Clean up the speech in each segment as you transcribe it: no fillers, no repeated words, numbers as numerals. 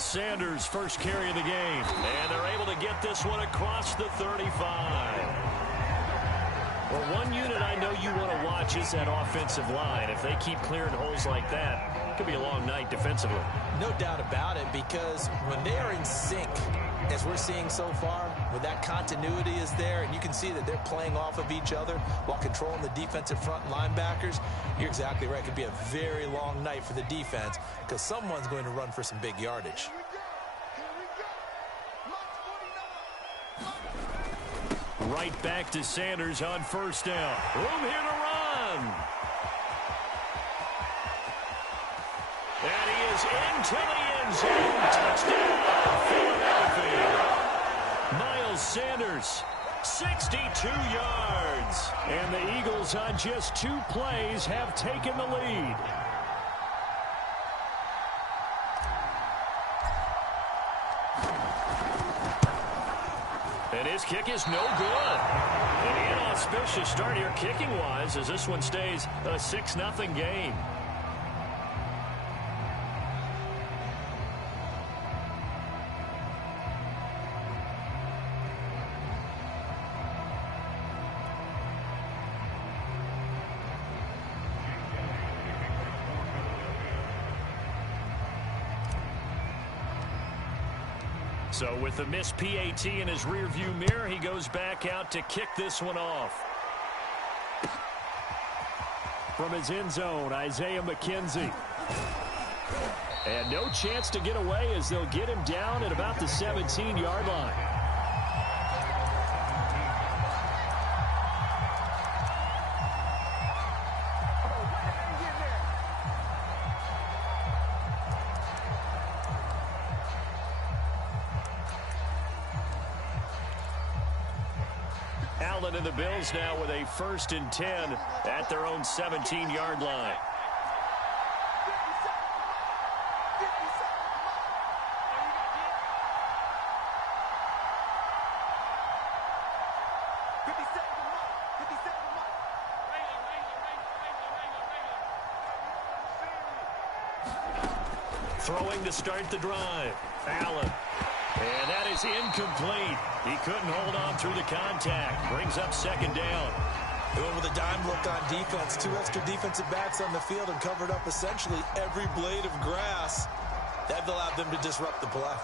Miles Sanders, first carry of the game. And they're able to get this one across the 35. Well, one unit I know you want to watch is that offensive line. If they keep clearing holes like that, it could be a long night defensively. No doubt about it, because when they are in sync, as we're seeing so far, when that continuity is there, and you can see that they're playing off of each other while controlling the defensive front linebackers, you're exactly right. It could be a very long night for the defense because someone's going to run for some big yardage. Right back to Sanders on first down. Room here to run. And he is into the end zone. Touchdown, Philadelphia. Miles Sanders, 62 yards. And the Eagles on just 2 plays have taken the lead. And his kick is no good. An inauspicious start here kicking-wise as this one stays a 6-0 game. So with the missed PAT in his rearview mirror, he goes back out to kick this one off. From his end zone, Isaiah McKenzie. And no chance to get away as they'll get him down at about the 17-yard line. Allen and the Bills now with a 1st and 10 at their own 17-yard line. Throwing to start the drive. Allen. And that is incomplete. He couldn't hold on through the contact. Brings up 2nd down. They went with a dime look on defense. 2 extra defensive backs on the field and covered up essentially every blade of grass. That allowed them to disrupt the play.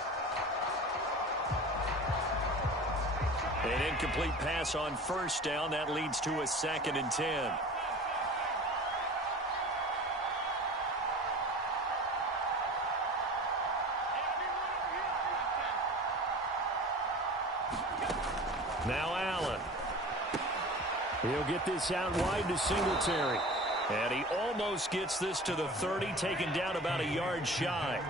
An incomplete pass on 1st down. That leads to a 2nd and 10. Now Allen. He'll get this out wide to Singletary. And he almost gets this to the 30, taken down about a yard shy.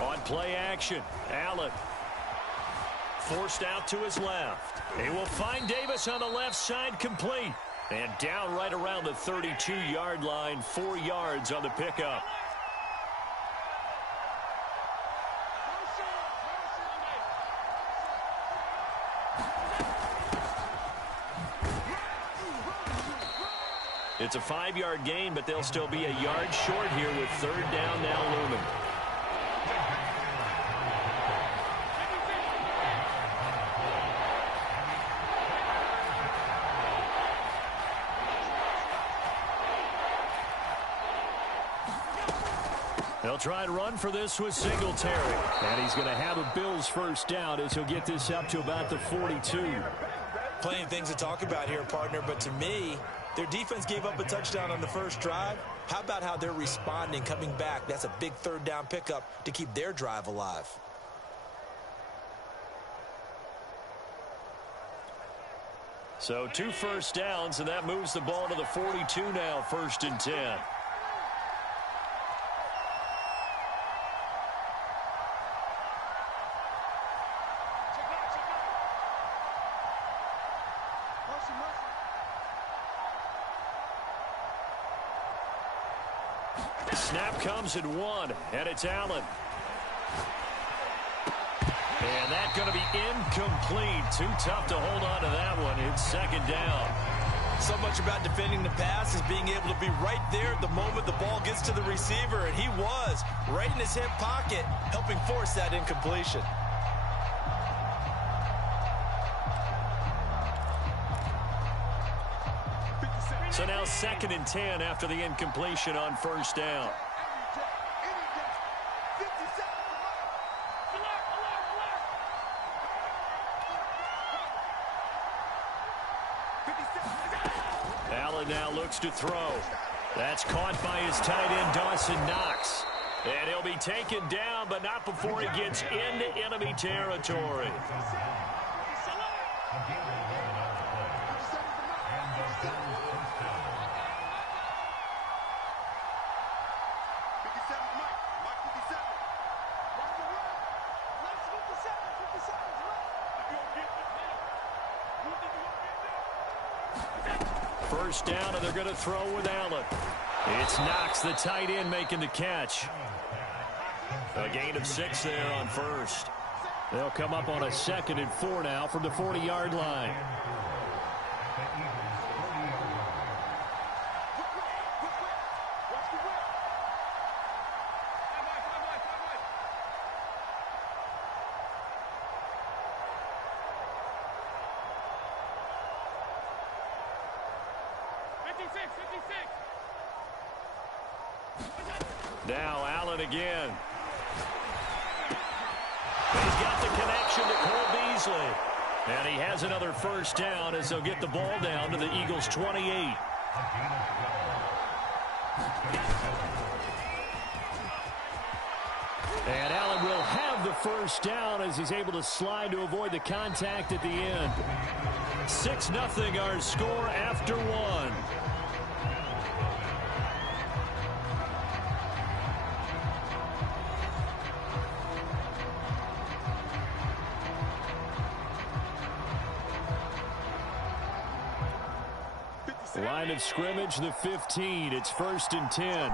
On play action, Allen forced out to his left. He will find Davis on the left side, complete. And down right around the 32-yard line, 4 yards on the pickup. It's a 5-yard gain, but they'll still be a yard short here with 3rd down now looming. They'll try and run for this with Singletary. And he's going to have a Bills 1st down as he'll get this up to about the 42. Plenty of things to talk about here, partner, but to me, their defense gave up a touchdown on the first drive. How about how they're responding, coming back? That's a big 3rd down pickup to keep their drive alive. So 2 first downs, and that moves the ball to the 42 now, 1st and 10. Snap comes at 1, and it's Allen. And that's going to be incomplete. Too tough to hold on to that one. It's second down. So much about defending the pass is being able to be right there at the moment the ball gets to the receiver, and he was right in his hip pocket, helping force that incompletion. So now 2nd and 10 after the incompletion on first down. Allen now looks to throw. That's caught by his tight end, Dawson Knox. And he'll be taken down, but not before he gets into enemy territory. First down, and they're going to throw with Allen. It's Knox, the tight end, making the catch. A gain of 6 there on first. They'll come up on a 2nd and 4 now from the 40-yard line. Now Allen again. He's got the connection to Cole Beasley. And he has another first down as they'll get the ball down to the Eagles' 28. And Allen will have the first down as he's able to slide to avoid the contact at the end. 6-0 our score after 1. Line of scrimmage, the 15. It's 1st and 10.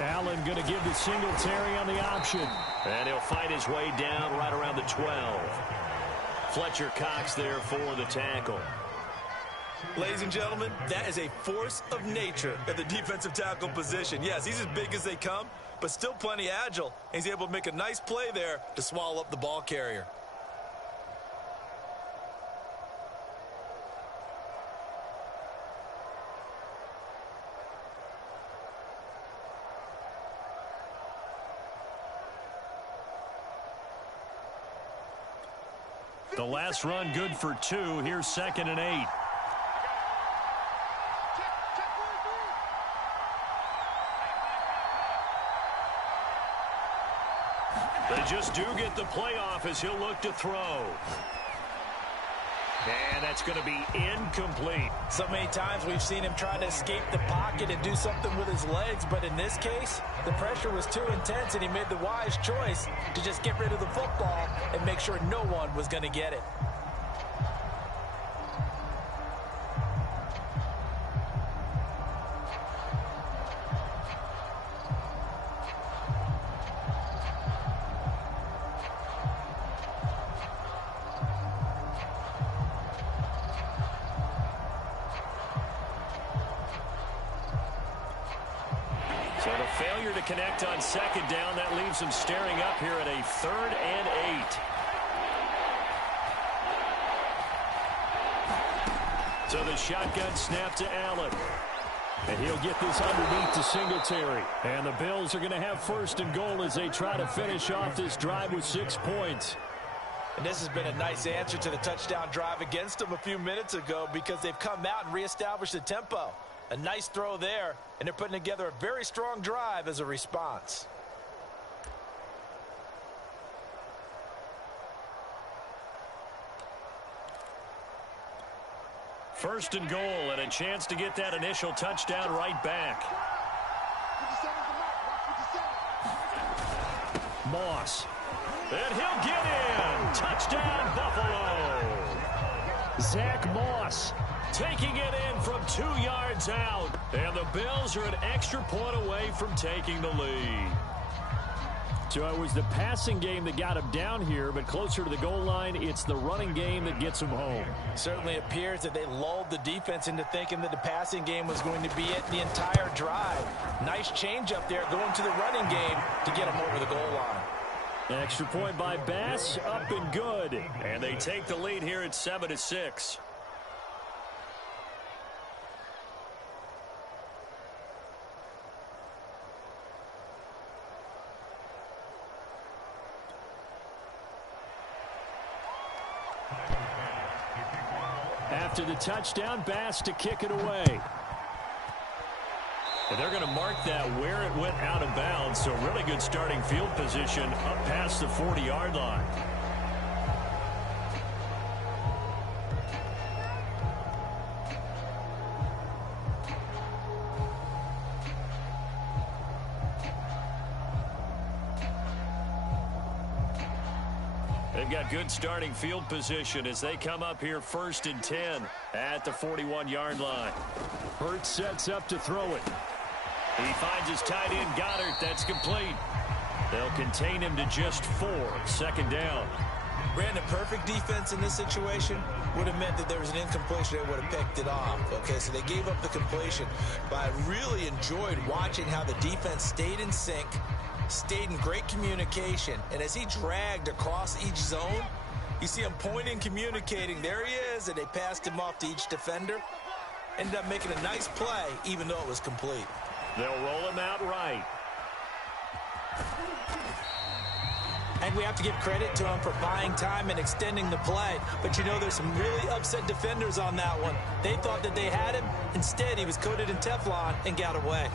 Allen going to give the Singletary on the option. And he'll fight his way down right around the 12. Fletcher Cox there for the tackle. Ladies and gentlemen, that is a force of nature at the defensive tackle position. Yes, he's as big as they come, but still plenty agile. He's able to make a nice play there to swallow up the ball carrier. The last run good for 2. Here's 2nd and 8. They just do get the playoff as he'll look to throw. And that's going to be incomplete. So many times we've seen him try to escape the pocket and do something with his legs, but in this case, the pressure was too intense and he made the wise choice to just get rid of the football and make sure no one was going to get it. So the failure to connect on 2nd down, that leaves them staring up here at a 3rd and 8. So the shotgun snap to Allen. And he'll get this underneath to Singletary. And the Bills are going to have 1st and goal as they try to finish off this drive with 6 points. And this has been a nice answer to the touchdown drive against them a few minutes ago because they've come out and reestablished the tempo. A nice throw there, and they're putting together a very strong drive as a response. First and goal, and a chance to get that initial touchdown right back. Moss. And he'll get in. Touchdown, Buffalo. Zach Moss taking it in from 2 yards out. And the Bills are an extra point away from taking the lead. So it was the passing game that got him down here, but closer to the goal line, it's the running game that gets him home. Certainly appears that they lulled the defense into thinking that the passing game was going to be it the entire drive. Nice change up there going to the running game to get him over the goal line. Extra point by Bass, up and good. And they take the lead here at 7-6. After the touchdown, Bass to kick it away. And they're going to mark that where it went out of bounds, so really good starting field position up past the 40-yard line. They've got good starting field position as they come up here 1st and 10 at the 41-yard line. Hurts sets up to throw it. He finds his tight end, Goddard. That's complete. They'll contain him to just 4. 2nd down. Brandon, perfect defense in this situation would have meant that there was an incompletion that would have picked it off. Okay, so they gave up the completion. But I really enjoyed watching how the defense stayed in sync, stayed in great communication, and as he dragged across each zone, you see him pointing, communicating. There he is, and they passed him off to each defender. Ended up making a nice play, even though it was complete. They'll roll him out right. And we have to give credit to him for buying time and extending the play. But you know, there's some really upset defenders on that one. They thought that they had him. Instead, he was coated in Teflon and got away.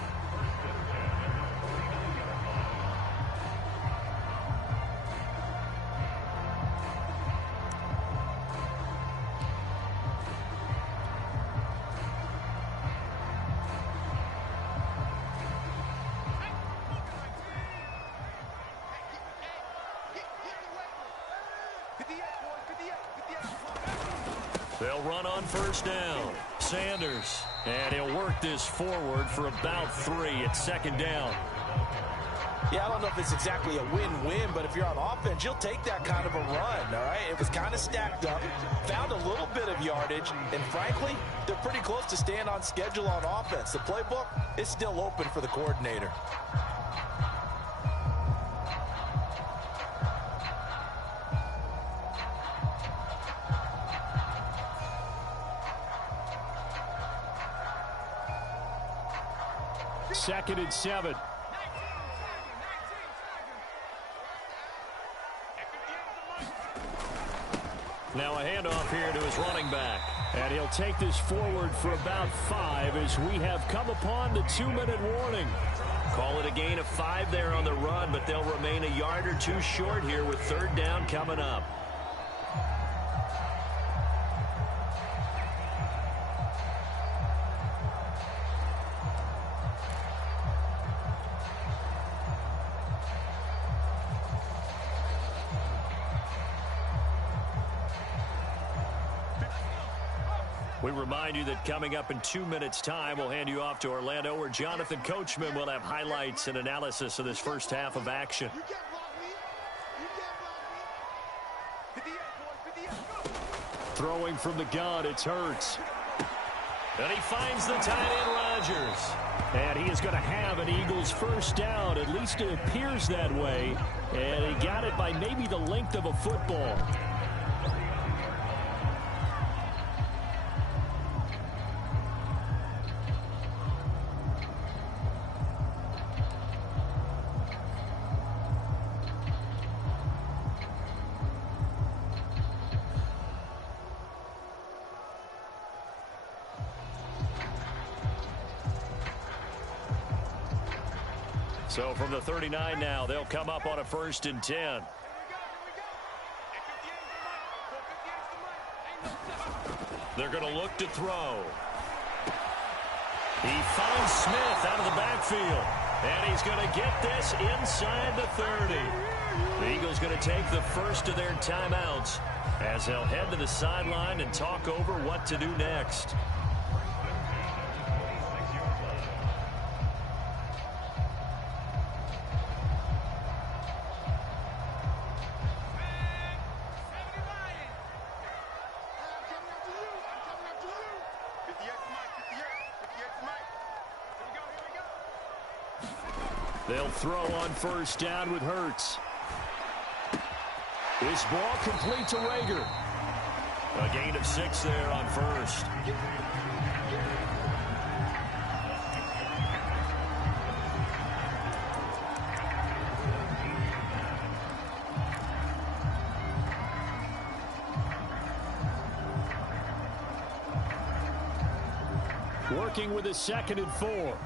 They'll run on 1st down. Sanders. And he'll work this forward for about 3 at 2nd down. Yeah, I don't know if it's exactly a win-win, but if you're on offense, you'll take that kind of a run, all right? It was kind of stacked up, found a little bit of yardage, and frankly, they're pretty close to staying on schedule on offense. The playbook is still open for the coordinator. Second and 7. Now a handoff here to his running back. And he'll take this forward for about 5 as we have come upon the 2-minute warning. Call it a gain of 5 there on the run, but they'll remain a yard or 2 short here with 3rd down coming up. We remind you that coming up in 2 minutes' time, we'll hand you off to Orlando, where Jonathan Coachman will have highlights and analysis of this first half of action. Throwing from the gun, it's Hurts. And he finds the tight end, Rodgers. And he is going to have an Eagles first down. At least it appears that way. And he got it by maybe the length of a football. So from the 39 now, they'll come up on a 1st and 10. They're going to look to throw. He finds Smith out of the backfield. And he's going to get this inside the 30. The Eagles going to take the first of their timeouts as they'll head to the sideline and talk over what to do next. They'll throw on first down with Hurts. This ball complete to Rager. A gain of 6 there on first. Working with a 2nd and 4.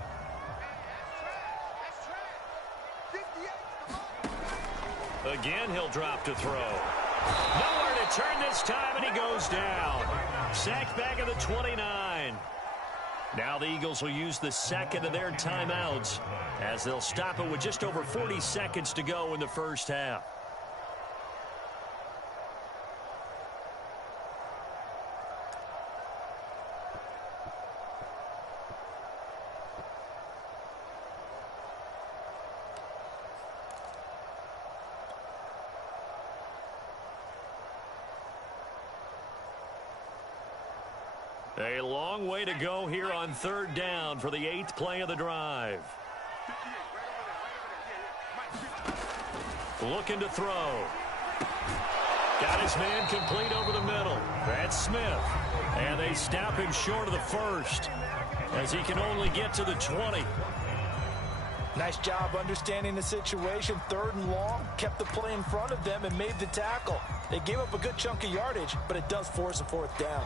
Again, he'll drop to throw. Nowhere to turn this time, and he goes down. Sacked back at the 29. Now the Eagles will use the 2nd of their timeouts as they'll stop it with just over 40 seconds to go in the first half. A long way to go here on 3rd down for the 8th play of the drive. Looking to throw. Got his man complete over the middle. That's Smith. And they stop him short of the 1st as he can only get to the 20. Nice job understanding the situation. 3rd and long, kept the play in front of them and made the tackle. They gave up a good chunk of yardage, but it does force a 4th down.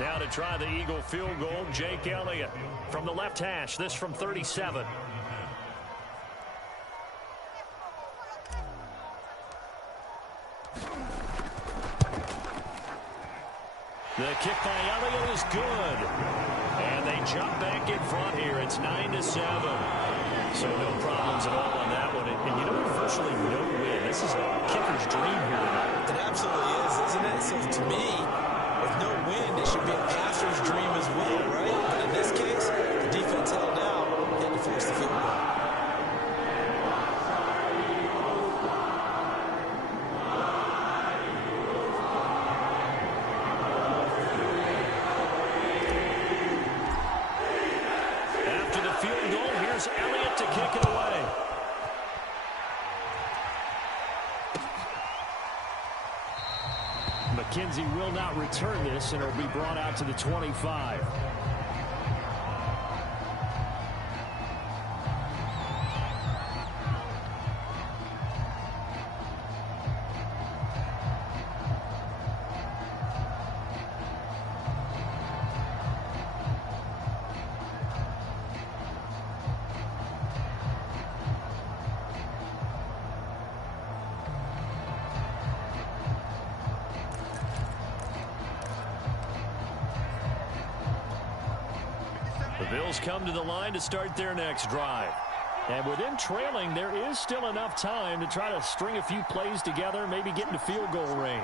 Now to try the Eagle field goal, Jake Elliott from the left hash, this from 37. The kick by Elliott is good. And they jump back in front here. It's 9-7. So no problems at all on that one. And you know, virtually no win. This is a kicker's dream here tonight. It absolutely is, isn't it? So to me, with no win, it should be a passer's dream as well, right? But in this case, the defense held out and had to force the field goal. After the field goal, here's Elliott to kick it away. McKenzie will not return this, and it'll be brought out to the 25. The Bills come to the line to start their next drive. And with them trailing, there is still enough time to try to string a few plays together, maybe get into field goal range.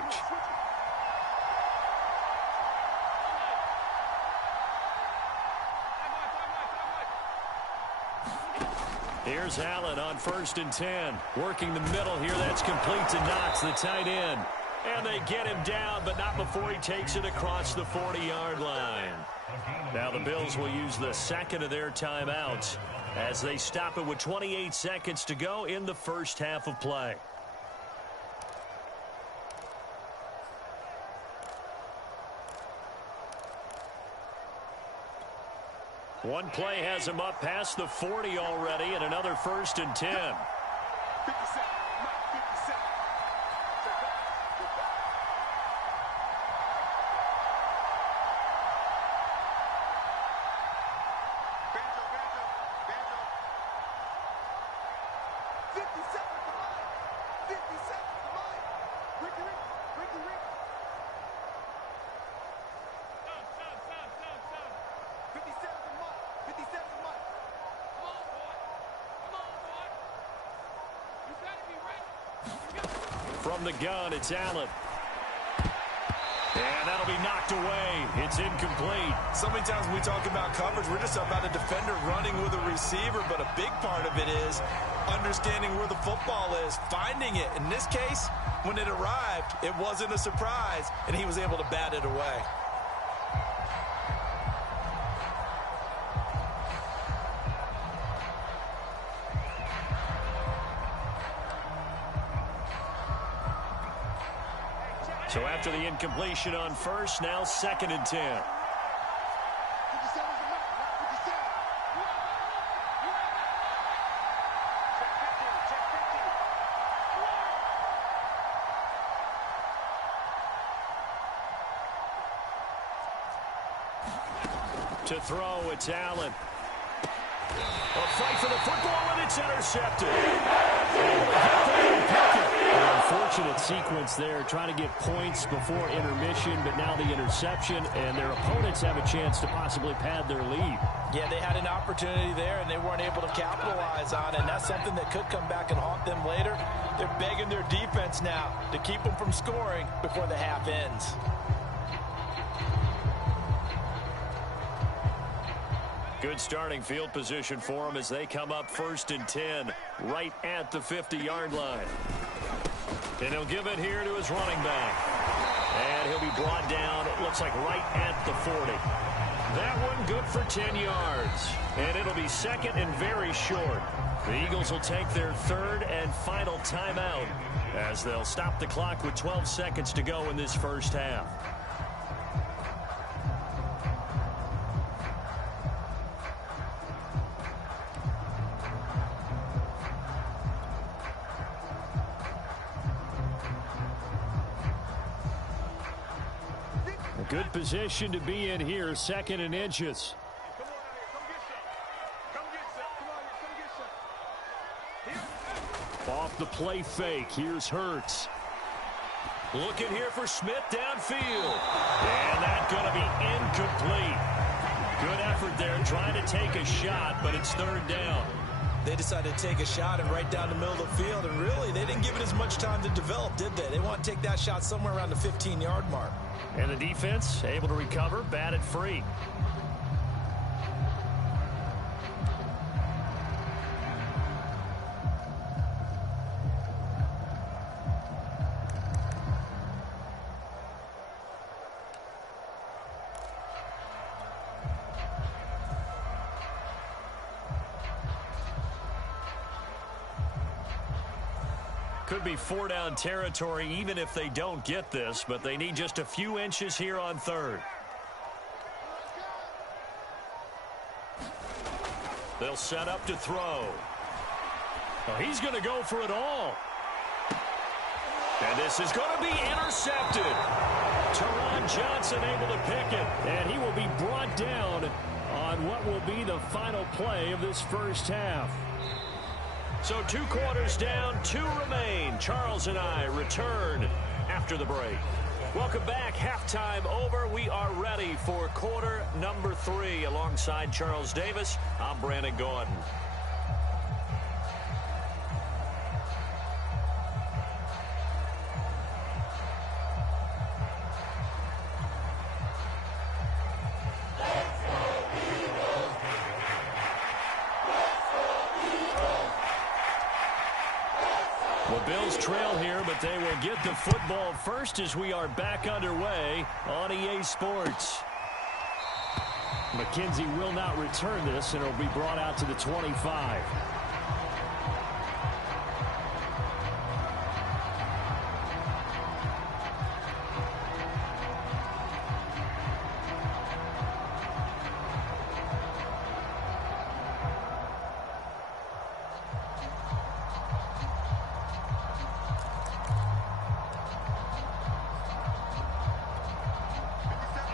Here's Allen on 1st and 10. Working the middle here. That's complete to Knox, the tight end. And they get him down, but not before he takes it across the 40-yard line. Now the Bills will use the 2nd of their timeouts as they stop it with 28 seconds to go in the first half of play. One play has him up past the 40 already, and another 1st and 10. From the gun, it's Allen. And that'll be knocked away. It's incomplete. So many times when we talk about coverage, we're just about a defender running with a receiver, but a big part of it is understanding where the football is, finding it. In this case, when it arrived, it wasn't a surprise, and he was able to bat it away. So after the incompletion on first, now 2nd and 10. To throw, it's Allen. A fight for the football, and it's intercepted. An unfortunate sequence there, trying to get points before intermission, but now the interception, and their opponents have a chance to possibly pad their lead. Yeah, they had an opportunity there, and they weren't able to capitalize on it, and that's something that could come back and haunt them later. They're begging their defense now to keep them from scoring before the half ends. Good starting field position for them as they come up 1st and 10, right at the 50-yard line. And he'll give it here to his running back. And he'll be brought down, it looks like right at the 40. That one good for 10 yards. And it'll be 2nd and very short. The Eagles will take their 3rd and final timeout as they'll stop the clock with 12 seconds to go in this first half. Good position to be in here, 2nd and inches. Off the play fake, here's Hurts. Looking here for Smith downfield. And that's going to be incomplete. Good effort there, trying to take a shot, but it's 3rd down. They decided to take a shot and right down the middle of the field, and really, they didn't give it as much time to develop, did they? They want to take that shot somewhere around the 15-yard mark. And the defense able to recover, bat it free. Could be 4-down territory even if they don't get this, but they need just a few inches here on 3rd. They'll set up to throw. Oh, he's going to go for it all. And this is going to be intercepted. Teron Johnson able to pick it, and he will be brought down on what will be the final play of this first half. So 2 quarters down, 2 remain. Charles and I return after the break. Welcome back. Halftime over. We are ready for quarter number 3. Alongside Charles Davis, I'm Brandon Gordon. The Bills trail here, but they will get the football first as we are back underway on EA Sports. McKenzie will not return this, and it will be brought out to the 25.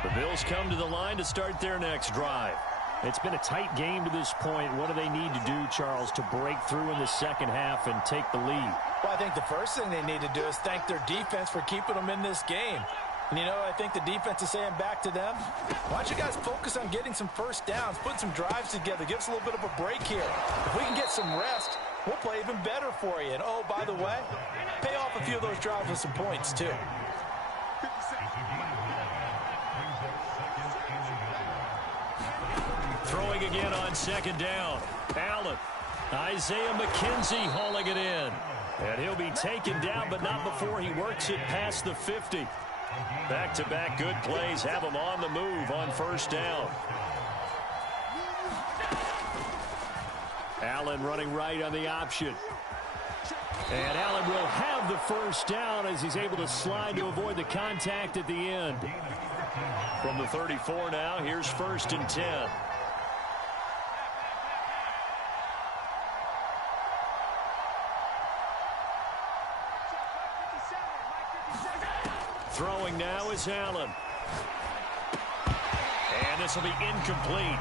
The Bills come to the line to start their next drive. It's been a tight game to this point. What do they need to do, Charles, to break through in the second half and take the lead? Well, I think the first thing they need to do is thank their defense for keeping them in this game. And, you know, I think the defense is saying back to them, why don't you guys focus on getting some first downs, putting some drives together, give us a little bit of a break here. If we can get some rest, we'll play even better for you. And, oh, by the way, pay off a few of those drives with some points, too. Throwing again on second down. Allen. Isaiah McKenzie hauling it in. And he'll be taken down, but not before he works it past the 50. Back-to-back good plays have him on the move on first down. Allen running right on the option. And Allen will have the first down as he's able to slide to avoid the contact at the end. From the 34 now, here's 1st and 10. Throwing now is Allen. And this will be incomplete.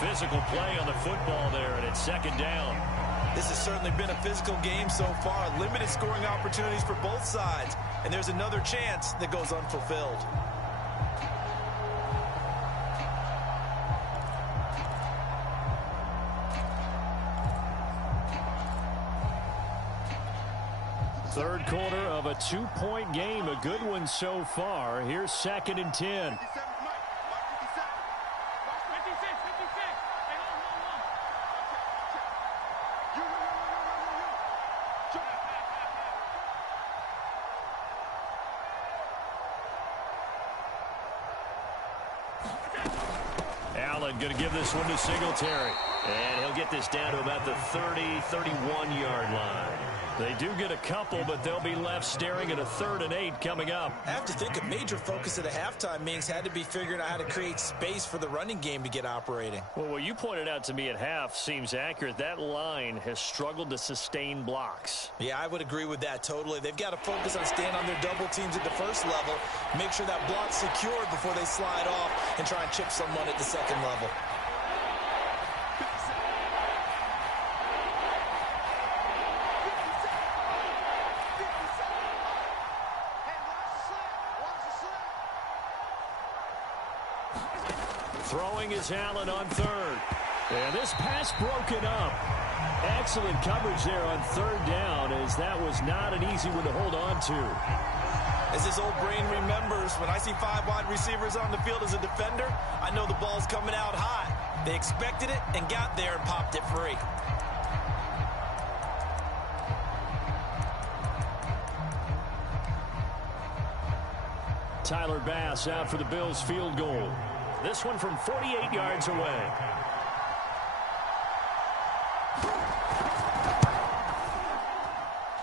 Physical play on the football there, and it's 2nd down. This has certainly been a physical game so far. Limited scoring opportunities for both sides. And there's another chance that goes unfulfilled. Third quarter of a 2-point game. A good one so far. Here's 2nd and 10. Allen going to give this one to Singletary. And he'll get this down to about the 30, 31-yard line. They do get a couple, but they'll be left staring at a 3rd and 8 coming up. I have to think a major focus at the halftime meetings had to be figuring out how to create space for the running game to get operating. Well, what you pointed out to me at half seems accurate. That line has struggled to sustain blocks. Yeah, I would agree with that totally. They've got to focus on staying on their double teams at the first level, make sure that block's secured before they slide off and try and chip someone at the second level. Throwing is Allen on 3rd. And this pass broken up. Excellent coverage there on 3rd down, as that was not an easy one to hold on to. As this old brain remembers, when I see 5 wide receivers on the field as a defender, I know the ball's coming out hot. They expected it and got there and popped it free. Tyler Bass out for the Bills field goal. This one from 48 yards away.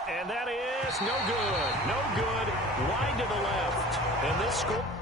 And that is no good. No good. Wide to the left. And this score...